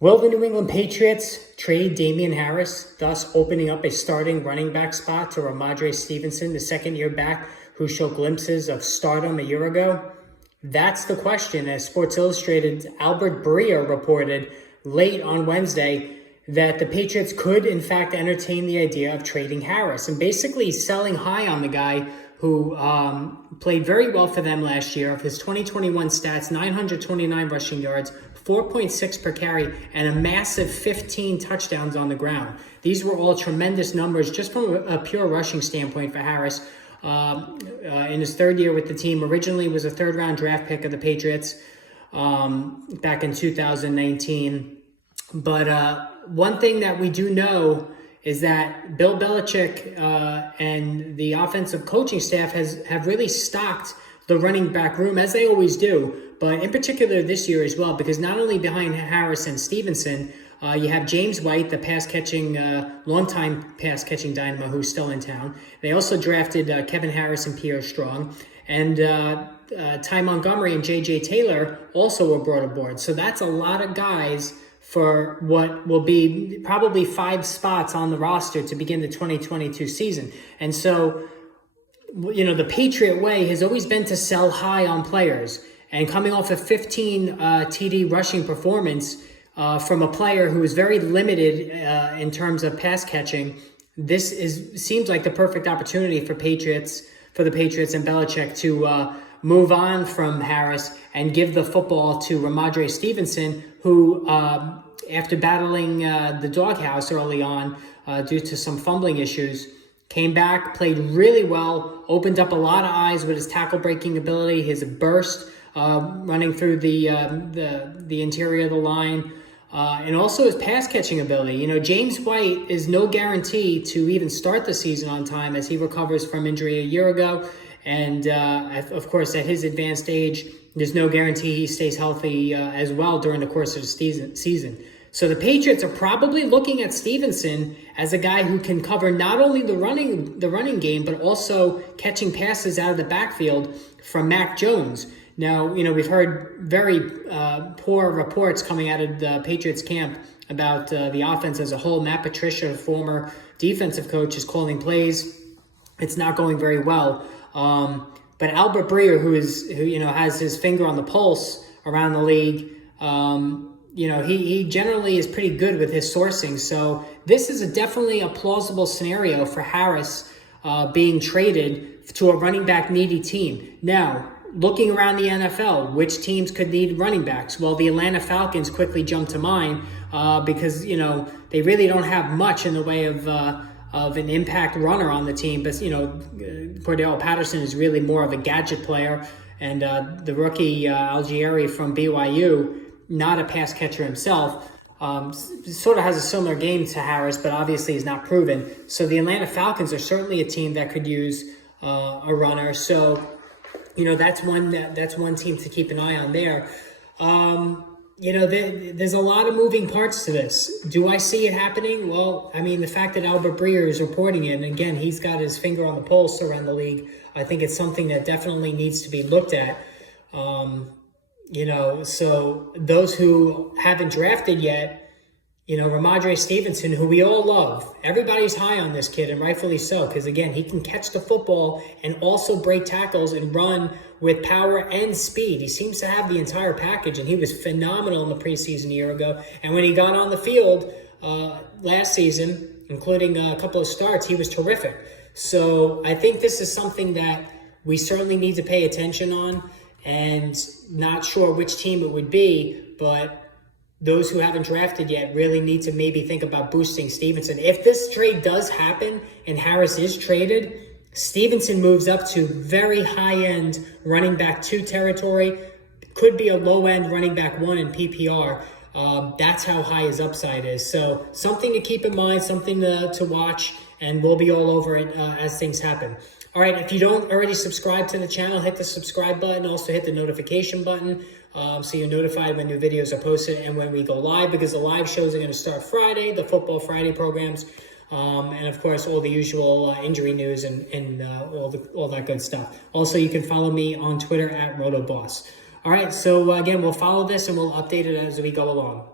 Will the New England Patriots trade Damien Harris, thus opening up a starting running back spot to Rhamondre Stevenson, the second-year back who showed glimpses of stardom a year ago? That's the question, as Sports Illustrated's Albert Breer reported late on Wednesday that the Patriots could, in fact, entertain the idea of trading Harris and basically selling high on the guy who played very well for them last year. Of his 2021 stats, 929 rushing yards, 4.6 per carry, and a massive 15 touchdowns on the ground. These were all tremendous numbers just from a pure rushing standpoint for Harris. In his third year with the team, originally was a third-round draft pick of the Patriots back in 2019. But one thing that we do know is that Bill Belichick and the offensive coaching staff have really stocked the running back room, as they always do, but in particular this year as well, because not only behind Harris and Stevenson, you have James White, the longtime pass-catching dynamo who's still in town. They also drafted Kevin Harris and Pierre Strong, and Ty Montgomery and J.J. Taylor also were brought aboard. So that's a lot of guys for what will be probably 5 spots on the roster to begin the 2022 season. And so, you know, the Patriot way has always been to sell high on players. And coming off a 15 TD rushing performance from a player who is very limited in terms of pass catching, this seems like the perfect opportunity for the Patriots and Belichick to move on from Harris and give the football to Rhamondre Stevenson, who, after battling the doghouse early on due to some fumbling issues, came back, played really well, opened up a lot of eyes with his tackle-breaking ability, his burst running through the interior of the line, and also his pass-catching ability. You know, James White is no guarantee to even start the season on time as he recovers from injury a year ago. And, of course, at his advanced age, there's no guarantee he stays healthy as well during the course of the season. So the Patriots are probably looking at Stevenson as a guy who can cover not only the running game, but also catching passes out of the backfield from Mac Jones. Now, you know, we've heard very poor reports coming out of the Patriots camp about the offense as a whole. Matt Patricia, former defensive coach, is calling plays. It's not going very well. But Albert Breer, who has his finger on the pulse around the league, he generally is pretty good with his sourcing. So this is definitely a plausible scenario for Harris being traded to a running back needy team. Now, looking around the NFL, which teams could need running backs? Well, the Atlanta Falcons quickly jump to mind because, you know, they really don't have much in the way of an impact runner on the team. But, you know, Cordell Patterson is really more of a gadget player. And the rookie Algieri from BYU, not a pass catcher himself, sort of has a similar game to Harris, but obviously is not proven. So the Atlanta Falcons are certainly a team that could use a runner. So, you know, that's one team to keep an eye on there. You know, there's a lot of moving parts to this. Do I see it happening? Well, I mean, the fact that Albert Breer is reporting it, and again, he's got his finger on the pulse around the league, I think it's something that definitely needs to be looked at. You know, so those who haven't drafted yet, you know, Rhamondre Stevenson, who we all love, everybody's high on this kid, and rightfully so, because, again, he can catch the football and also break tackles and run with power and speed. He seems to have the entire package, and he was phenomenal in the preseason a year ago. And when he got on the field last season, including a couple of starts, he was terrific. So I think this is something that we certainly need to pay attention on, and not sure which team it would be, but those who haven't drafted yet really need to maybe think about boosting Stevenson. If this trade does happen and Harris is traded, Stevenson moves up to very high-end running back 2 territory. Could be a low-end running back 1 in PPR. That's how high his upside is. So something to keep in mind, something to watch, and we'll be all over it as things happen. All right, if you don't already subscribe to the channel, hit the subscribe button. Also hit the notification button so you're notified when new videos are posted and when we go live, because the live shows are going to start Friday, the Football Friday programs, and, of course, all the usual injury news and all that good stuff. Also, you can follow me on Twitter at RotoBoss. All right, so, again, we'll follow this and we'll update it as we go along.